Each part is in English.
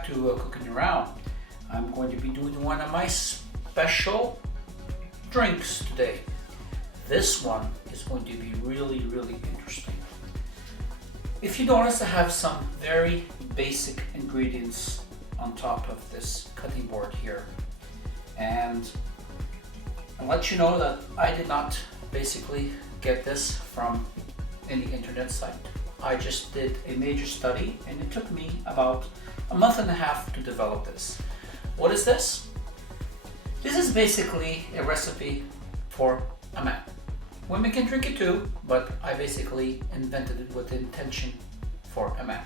back to Cookingaround. I'm going to be doing one of my special drinks today. This one is going to be really interesting. If you notice, I have some very basic ingredients on top of this cutting board here. And I'll let you know that I did not basically get this from any internet site. I just did a major study and it took me about a month and a half to develop this. What is this? This is basically a recipe for a man. Women can drink it too, but I basically invented it with the intention for a man.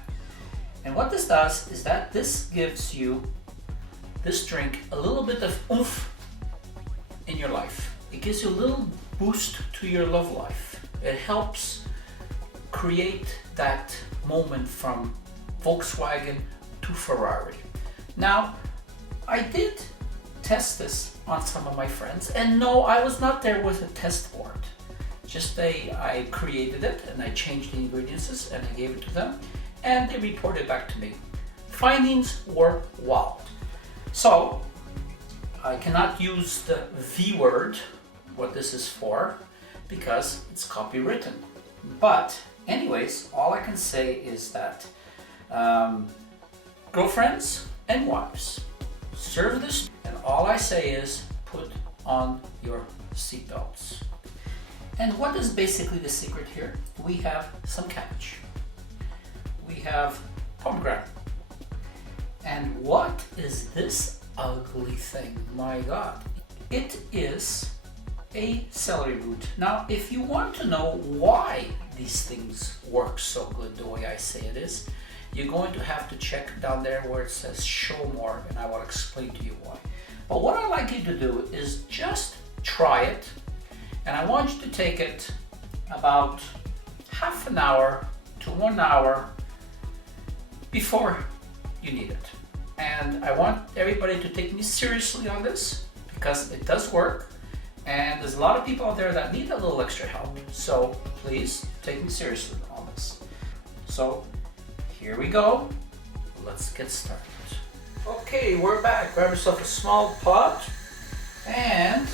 And what this does is that this gives you, this drink, a little bit of oomph in your life. It gives you a little boost to your love life. It helps create that moment from Volkswagen to Ferrari. Now, I did test this on some of my friends, and no, I was not there with a test board. Just I created it and I changed the ingredients and I gave it to them, and they reported back to me. Findings were wild. So I cannot use the V word, what this is for, because it's copywritten. But anyways, all I can say is that girlfriends and wives, serve this, and all I say is put on your seatbelts. And what is basically the secret here? We have some cabbage. We have pomegranate. And what is this ugly thing? My God. It is a celery root. Now, if you want to know why these things work so good the way I say it is, you're going to have to check down there where it says show more, and I will explain to you why. But what I'd like you to do is just try it, and I want you to take it about half an hour to 1 hour before you need it. And I want everybody to take me seriously on this because it does work. And there's a lot of people out there that need a little extra help. So please take me seriously on this. So here we go. Let's get started. Okay, we're back. Grab yourself a small pot and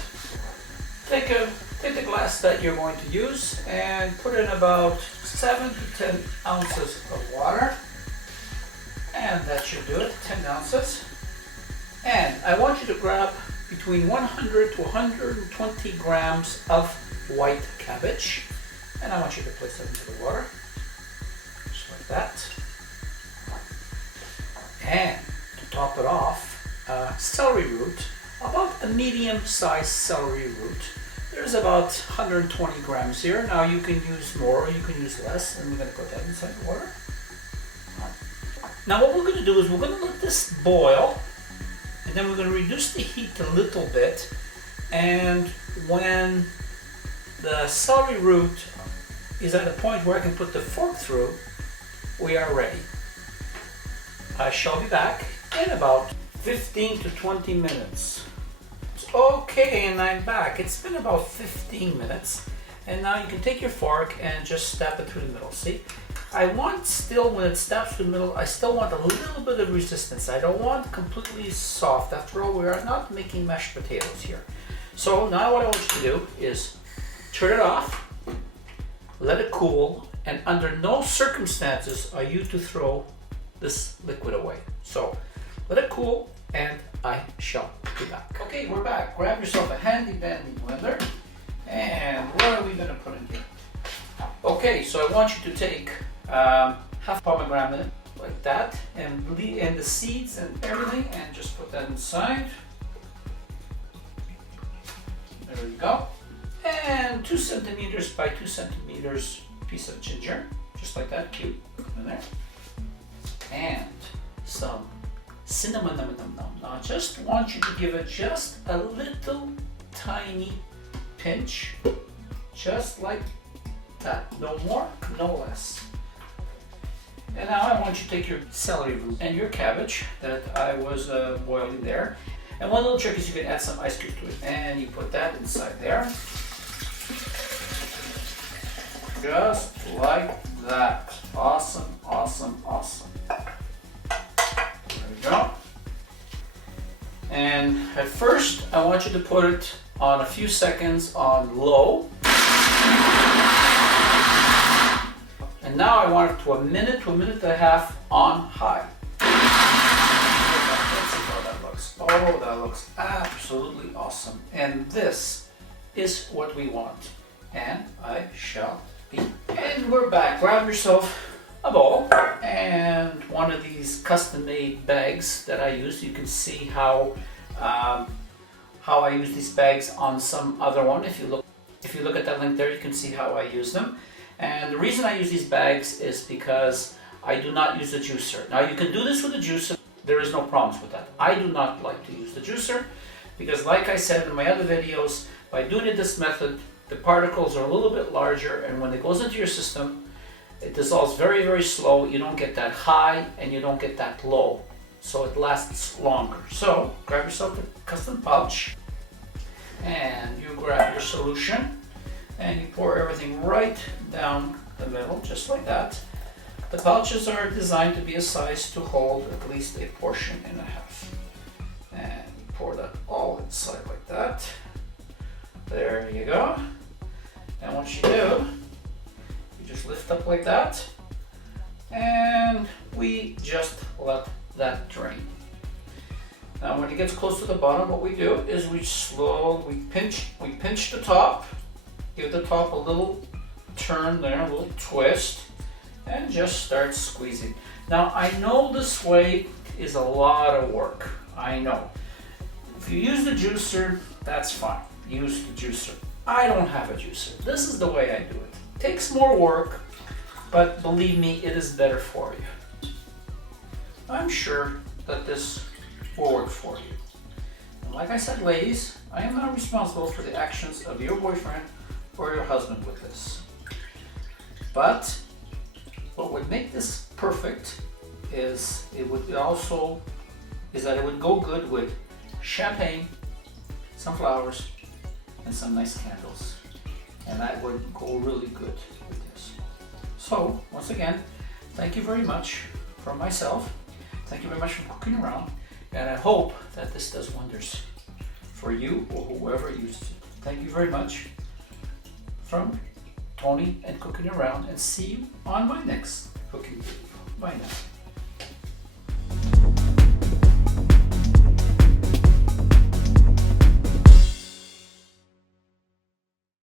take the glass that you're going to use and put in about 7 to 10 ounces of water. And that should do it, 10 ounces. And I want you to grab between 100 to 120 grams of white cabbage. And I want you to place that into the water, just like that. And to top it off, celery root, about a medium-sized celery root. There's about 120 grams here. Now you can use more or you can use less, and we're going to put that inside the water. Now what we're going to do is we're going to let this boil, and then we're going to reduce the heat a little bit, and when the celery root is at a point where I can put the fork through, we are ready. I shall be back in about 15 to 20 minutes. Okay, and I'm back. It's been about 15 minutes, and now you can take your fork and just stab it through the middle. See? I want still, when it stabs through the middle, I still want a little bit of resistance. I don't want completely soft. After all, we are not making mashed potatoes here. So now what I want you to do is turn it off, let it cool, and under no circumstances are you to throw this liquid away. So let it cool, and I shall be back. Okay, we're back. Grab yourself a handy dandy blender, and what are we going to put in here? Okay, so I want you to take half pomegranate like that, and the seeds and everything, and just put that inside. There we go. And 2 centimeters by 2 centimeters piece of ginger, just like that, cute, in there. And some cinnamon. Now I just want you to give it just a little tiny pinch, just like that. No more, no less. And now I want you to take your celery root and your cabbage that I was boiling there. And one little trick is you can add some ice cubes to it. And you put that inside there. Just like that. Awesome, awesome, awesome. There we go. And at first, I want you to put it on a few seconds on low. And now I want it to a minute and a half on high. Let's see how that looks. Oh, that looks absolutely awesome. And this is what we want. And I shall be. And we're back. Grab yourself a ball and one of these custom-made bags that I use. You can see how I use these bags on some other one. If you look at that link there, you can see how I use them. And the reason I use these bags is because I do not use the juicer. Now you can do this with a juicer. There is no problems with that. I do not like to use the juicer because, like I said in my other videos, by doing it this method, the particles are a little bit larger, and when it goes into your system, it dissolves very, very slow. You don't get that high and you don't get that low. So it lasts longer. So grab yourself a custom pouch and you grab your solution and you pour everything right down the middle, just like that. The pouches are designed to be a size to hold at least a portion and a half. And you pour that all inside like that. There you go. And what you do, you just lift up like that, and we just let that drain. Now when it gets close to the bottom, what we do is we pinch the top, give the top a little turn there, a little twist, and just start squeezing. Now I know this way is a lot of work, I know. If you use the juicer, that's fine, use the juicer. I don't have a juicer. This is the way I do it. Takes more work, but believe me, it is better for you. I'm sure that this will work for you. And like I said, ladies, I am not responsible for the actions of your boyfriend or your husband with this. But what would make this perfect is that it would go good with champagne, some flowers, and some nice candles. And that would go really good with this. So, once again, thank you very much from myself. Thank you very much for cooking around. And I hope that this does wonders for you or whoever uses it. Thank you very much from Tony and Cooking Around, and see you on my next cooking video. Bye now.